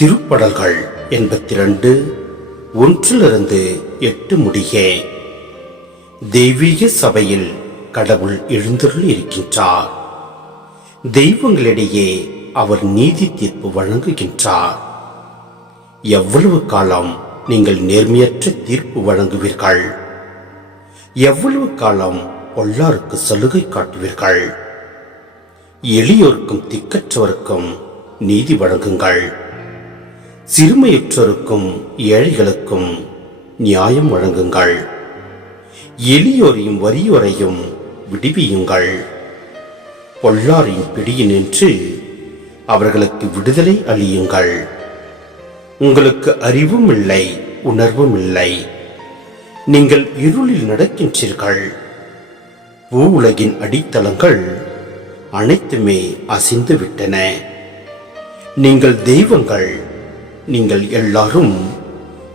திருப்படல்கள் 82 1-8 முடிய. தெய்வீக சபையில் கடவுள் எழுந்தருள் இருக்கின்றார். தெய்வங்களிடையே அவர் நீதி தீர்ப்பு வழங்குகின்றார். எவ்வளவு காலம் நீங்கள் நேர்மையற்ற தீர்ப்பு வழங்குவீர்கள்? எவ்வளவு காலம் பொல்லாருக்கு சலுகை காட்டுவீர்கள்? எளியோருக்கும் திக்கற்றவருக்கும் நீதி வழங்குங்கள். சிறுமையற்றோருக்கும் ஏழைகளுக்கும் நியாயம் வழங்குங்கள். எளியோரையும் வறியோரையும் விடுவியுங்கள். பொல்லாரின் பிடியினின்று அவர்களுக்கு விடுதலை அளியுங்கள். உங்களுக்கு அறிவும் இல்லை, உணர்வும் இல்லை. நீங்கள் இருளில் நடக்கின்றீர்கள். பூ உலகின் அடித்தளங்கள் அனைத்துமே அசைந்து விட்டன. நீங்கள் தெய்வங்கள். நீங்கள் எல்லாரும்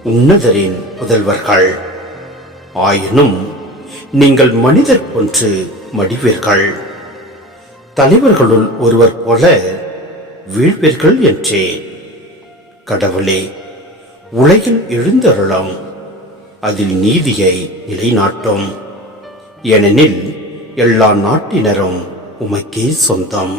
உன்னதரின் புதல்வர்கள். ஆயினும் நீங்கள் மனிதர் போன்று மடிவீர்கள். தலைவர்களுள் ஒருவர் போல வீழ்வீர்கள் என்றே. கடவுளே, உலகில் எழுந்தருளும். அதில் நீதியை நிலைநாட்டும். ஏனெனில் எல்லா நாட்டினரும் உமக்கே சொந்தம்.